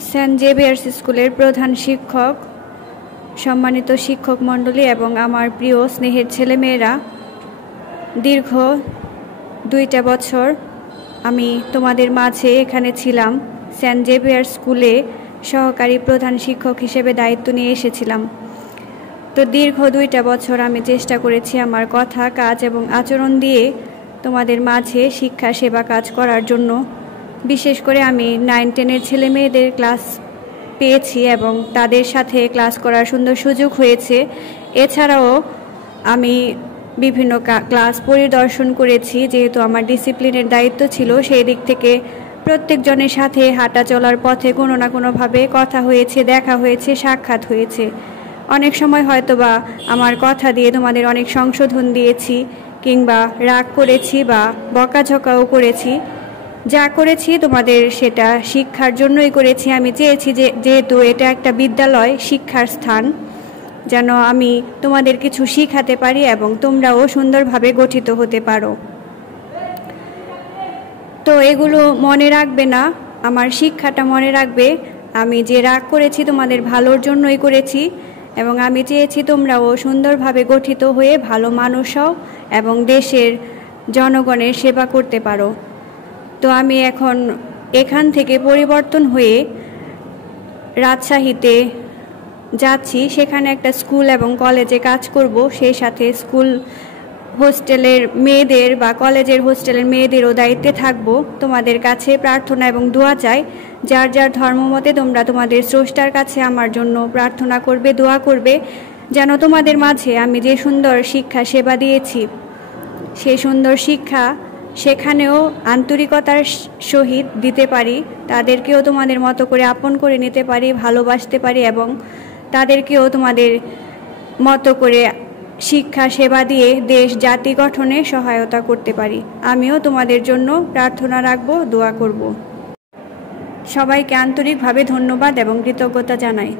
Saint Xavier's স্কুলের প্রধান শিক্ষক, সম্মানিত শিক্ষক মণ্ডলী এবং আমার প্রিয় স্নেহের ছেলেমেয়েরা, দীর্ঘ 2টা বছর আমি তোমাদের মাঝে এখানে ছিলাম। সেন্ট জেভিয়ার্স স্কুলে সহকারী প্রধান শিক্ষক হিসেবে দায়িত্ব নিয়ে এসেছিলাম। তো দীর্ঘ 2টা বছর আমি চেষ্টা করেছি আমার কথা, কাজ এবং আচরণ দিয়ে তোমাদের মাঝে শিক্ষা সেবা কাজ করার জন্য। বিশেষ করে আমি 9-10-এর ছেলে মেয়েদের ক্লাস পেয়েছি এবং তাদের সাথে ক্লাস করার সুন্দর সুযোগ হয়েছে। এছাড়াও আমি বিভিন্ন ক্লাস পরিদর্শন করেছি, যেহেতু আমার ডিসিপ্লিনের দায়িত্ব ছিল। সেই দিক থেকে প্রত্যেকজনের সাথে হাঁটা চলার পথে কোনো না কোনোভাবে কথা হয়েছে, দেখা হয়েছে, সাক্ষাৎ হয়েছে। অনেক সময় হয়তোবা আমার কথা দিয়ে তোমাদের অনেক সংশোধন দিয়েছি, কিংবা রাগ করেছি বা বকাঝকাও করেছি। যা করেছি তোমাদের সেটা শিক্ষার জন্যই করেছি। আমি চেয়েছি যেহেতু এটা একটা বিদ্যালয়, শিক্ষার স্থান, যেন আমি তোমাদের কিছু শিখাতে পারি এবং তোমরাও সুন্দরভাবে গঠিত হতে পারো। তো এগুলো মনে রাখবে না, আমার শিক্ষাটা মনে রাখবে। আমি যে রাগ করেছি তোমাদের ভালোর জন্যই করেছি এবং আমি চেয়েছি তোমরাও সুন্দরভাবে গঠিত হয়ে ভালো মানুষ হও এবং দেশের জনগণের সেবা করতে পারো। তো আমি এখন এখান থেকে পরিবর্তন হয়ে রাজশাহীতে যাচ্ছি। সেখানে একটা স্কুল এবং কলেজে কাজ করব। সেই সাথে স্কুল হোস্টেলের মেয়েদের বা কলেজের হোস্টেলের মেয়েদেরও দায়িত্বে থাকব। তোমাদের কাছে প্রার্থনা এবং দোয়া চাই। যার যার ধর্মমতে তোমরা তোমাদের স্রষ্টার কাছে আমার জন্য প্রার্থনা করবে, দোয়া করবে, যেন তোমাদের মাঝে আমি যে সুন্দর শিক্ষা সেবা দিয়েছি সেই সুন্দর শিক্ষা সেখানেও আন্তরিকতার সহিত দিতে পারি। তাদেরকেও তোমাদের মতো করে আপন করে নিতে পারি, ভালোবাসতে পারি এবং তাদেরকেও তোমাদের মতো করে শিক্ষা সেবা দিয়ে দেশ জাতি গঠনে সহায়তা করতে পারি। আমিও তোমাদের জন্য প্রার্থনা রাখব, দোয়া করব। সবাইকে আন্তরিকভাবে ধন্যবাদ এবং কৃতজ্ঞতা জানাই।